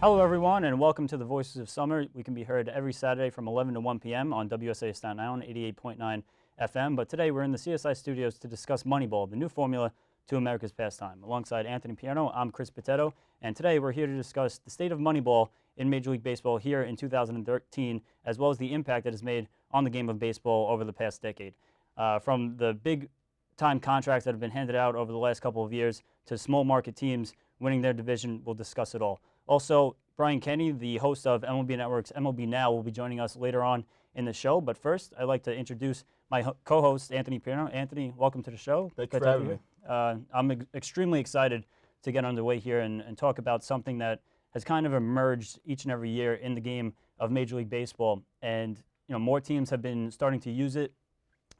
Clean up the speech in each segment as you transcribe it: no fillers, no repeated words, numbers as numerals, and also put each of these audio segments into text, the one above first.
Hello, everyone, and welcome to the Voices of Summer. We can be heard every Saturday from 11 to 1 p.m. on WSA Staten Island, 88.9 FM. But today we're in the CSI studios to discuss Moneyball, the new formula to America's pastime. Alongside Anthony Pierno, I'm Chris Potato, and today we're here to discuss the state of Moneyball in Major League Baseball here in 2013, as well as the impact it has made on the game of baseball over the past decade. From the big-time contracts that have been handed out over the last couple of years to small market teams winning their division, we'll discuss it all. Also, Brian Kenny, the host of MLB Network's MLB Now, will be joining us later on in the show. But first, I'd like to introduce my co-host, Anthony Pierno. Anthony, welcome to the show. Thanks for having me. I'm extremely excited to get underway here and talk about something that has kind of emerged each and every year in the game of Major League Baseball. And more teams have been starting to use it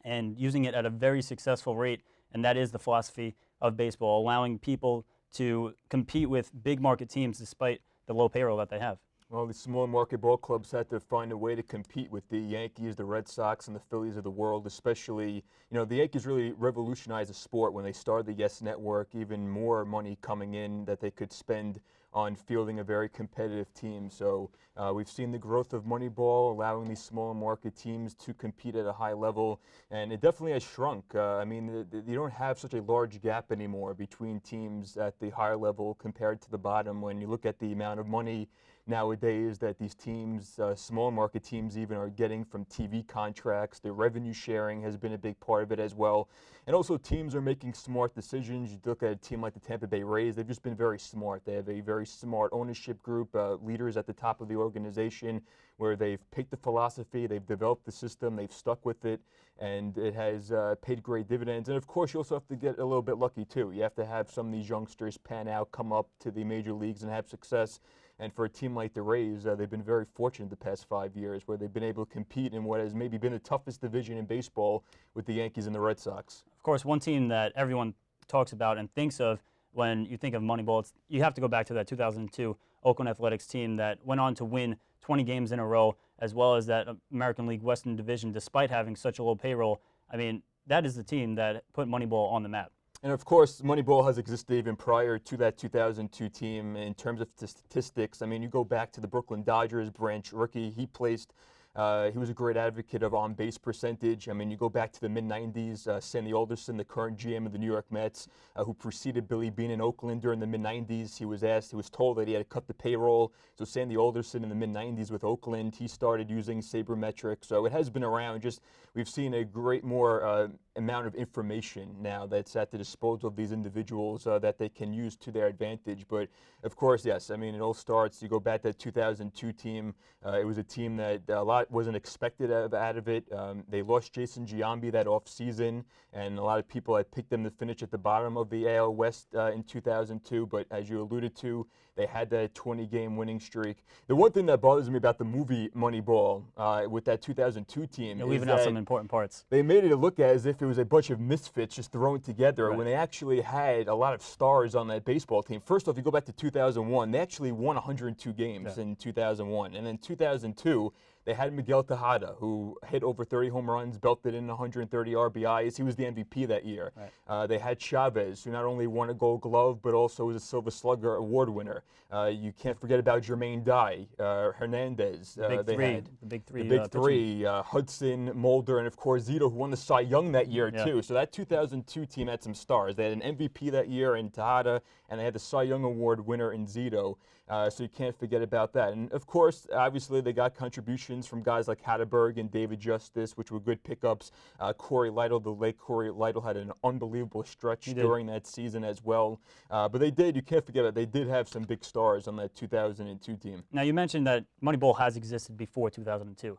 and using it at a very successful rate, and that is the philosophy of baseball, allowing people to compete with big market teams despite the low payroll that they have. Well, the small market ball clubs had to find a way to compete with the Yankees, the Red Sox, and the Phillies of the world, especially, the Yankees really revolutionized the sport when they started the Yes Network, even more money coming in that they could spend on fielding a very competitive team. So we've seen the growth of Moneyball, allowing these smaller market teams to compete at a high level, and it definitely has shrunk. You don't have such a large gap anymore between teams at the higher level compared to the bottom. When you look at the amount of money nowadays that these teams, small market teams even, are getting from TV contracts, the revenue sharing has been a big part of it as well. And also teams are making smart decisions. You look at a team like the Tampa Bay Rays, they've just been very smart. They have a very smart ownership group, leaders at the top of the organization, where they've picked the philosophy, they've developed the system, they've stuck with it, and it has paid great dividends. And of course, you also have to get a little bit lucky too. You have to have some of these youngsters pan out, come up to the major leagues and have success. And for a team like the Rays, they've been very fortunate the past 5 years, where they've been able to compete in what has maybe been the toughest division in baseball with the Yankees and the Red Sox. Of course, one team that everyone talks about and thinks of when you think of Moneyball, you have to go back to that 2002 Oakland Athletics team that went on to win 20 games in a row, as well as that American League Western Division, despite having such a low payroll. I mean, that is the team that put Moneyball on the map. And of course, Moneyball has existed even prior to that 2002 team in terms of statistics. I mean, you go back to the Brooklyn Dodgers, Branch Rickey, he was a great advocate of on-base percentage. I mean, you go back to the mid-'90s, Sandy Alderson, the current GM of the New York Mets, who preceded Billy Beane in Oakland during the mid-'90s. He was told that he had to cut the payroll. So Sandy Alderson in the mid-'90s with Oakland, he started using sabermetrics. So it has been around. Just we've seen a great more amount of information now that's at the disposal of these individuals that they can use to their advantage. But of course, yes, I mean, it all starts, you go back to that 2002 team. It was a team that a lot wasn't expected out of it. They lost Jason Giambi that offseason, and a lot of people had picked them to finish at the bottom of the AL West in 2002. But as you alluded to, they had that 20-game winning streak. The one thing that bothers me about the movie Moneyball with that 2002 team You're leaving out some important parts. They made it look as if it was a bunch of misfits just thrown together, right, when they actually had a lot of stars on that baseball team. First off, you go back to 2001, they actually won 102 games in 2001. And then 2002, they had Miguel Tejada, who hit over 30 home runs, belted in 130 RBIs. He was the MVP that year. Right. They had Chavez, who not only won a Gold Glove, but also was a Silver Slugger Award winner. You can't forget about Jermaine Dye, Hernandez. The big three. Hudson, Mulder, and of course Zito, who won the Cy Young that year too. So that 2002 team had some stars. They had an MVP that year in Tejada, and they had the Cy Young Award winner in Zito. So you can't forget about that. And of course, obviously, they got contributions from guys like Hatterberg and David Justice, which were good pickups. Corey Lytle, the late Corey Lytle, had an unbelievable stretch during that season as well. But you can't forget that they did have some big stars on that 2002 team. Now, you mentioned that Moneyball has existed before 2002.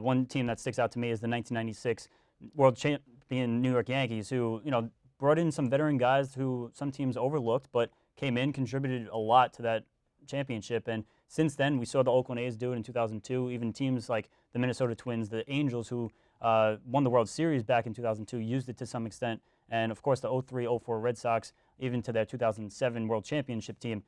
One team that sticks out to me is the 1996 World Champion New York Yankees, who brought in some veteran guys who some teams overlooked, but came in, contributed a lot to that championship. And since then, we saw the Oakland A's do it in 2002. Even teams like the Minnesota Twins, the Angels, who won the World Series back in 2002, used it to some extent. And of course, the 03-04 Red Sox, even to their 2007 World Championship team.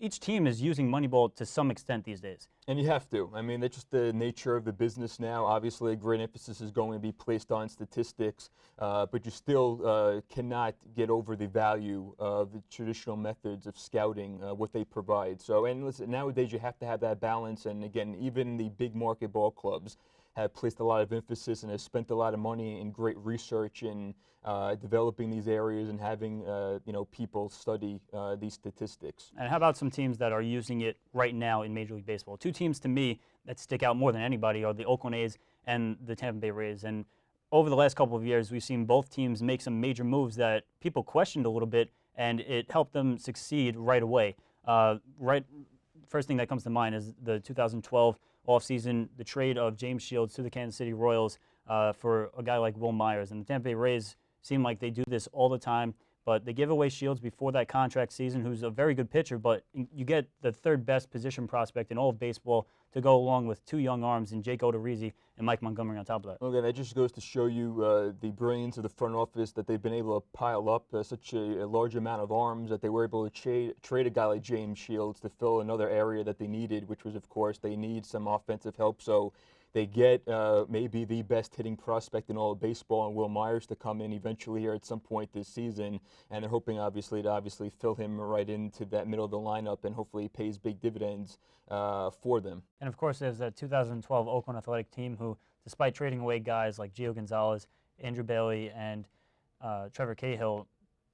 each team is using Moneyball to some extent these days. And you have to. I mean, that's just the nature of the business now. Obviously, a great emphasis is going to be placed on statistics, but you still cannot get over the value of the traditional methods of scouting, what they provide. So, and listen, nowadays you have to have that balance. And again, even the big market ball clubs have placed a lot of emphasis and have spent a lot of money in great research in developing these areas and having people study these statistics. And how about some teams that are using it right now in Major League Baseball? Two teams to me that stick out more than anybody are the Oakland A's and the Tampa Bay Rays. And over the last couple of years, we've seen both teams make some major moves that people questioned a little bit, and it helped them succeed right away. First thing that comes to mind is the 2012 offseason, the trade of James Shields to the Kansas City Royals for a guy like Will Myers. And the Tampa Bay Rays seem like they do this all the time, but they give away Shields before that contract season, who's a very good pitcher, but you get the third best position prospect in all of baseball to go along with two young arms in Jake Odorizzi and Mike Montgomery on top of that. Okay, that just goes to show you the brilliance of the front office, that they've been able to pile up such a large amount of arms, that they were able to trade a guy like James Shields to fill another area that they needed, which was, of course, they need some offensive help. So they get maybe the best hitting prospect in all of baseball, and Will Myers, to come in eventually here at some point this season. And they're hoping, obviously, to fill him right into that middle of the lineup, and hopefully he pays big dividends for them. And of course, there's that 2012 Oakland Athletic team who, despite trading away guys like Gio Gonzalez, Andrew Bailey, and Trevor Cahill,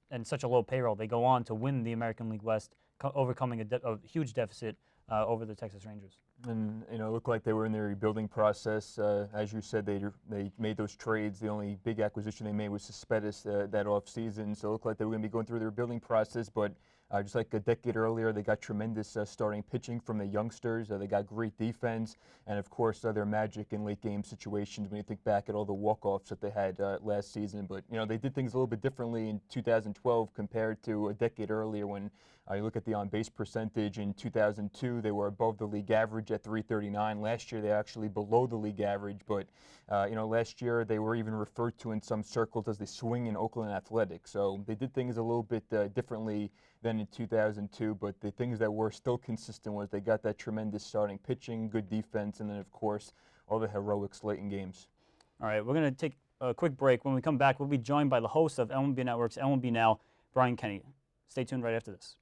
and such a low payroll, they go on to win the American League West, overcoming a huge deficit over the Texas Rangers. And it looked like they were in their rebuilding process. As you said, they made those trades. The only big acquisition they made was Cespedes that offseason. So it looked like they were going to be going through the rebuilding process. But just like a decade earlier, they got tremendous starting pitching from the youngsters. They got great defense, and of course their magic in late game situations. When you think back at all the walk-offs that they had last season, but they did things a little bit differently in 2012 compared to a decade earlier. When you look at the on-base percentage in 2002, they were above the league average at .339. Last year, they actually below the league average. But last year they were even referred to in some circles as the swinging Oakland Athletic. So they did things a little bit differently than in 2002. But the things that were still consistent was they got that tremendous starting pitching, good defense, and then of course all the heroics late in games. All right, we're going to take a quick break. When we come back, we'll be joined by the host of MLB Network's MLB Now, Brian Kenny. Stay tuned right after this.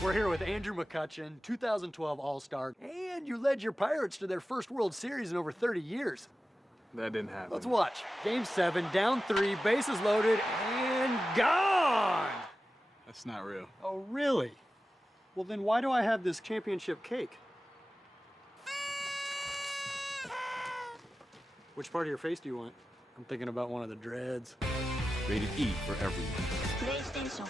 We're here with Andrew McCutchen, 2012 All-Star, and you led your Pirates to their first World Series in over 30 years. That didn't happen. Let's watch. Game 7, down 3, bases loaded, and gone! That's not real. Oh, really? Well, then why do I have this championship cake? Which part of your face do you want? I'm thinking about one of the dreads. Rated E for everyone. PlayStation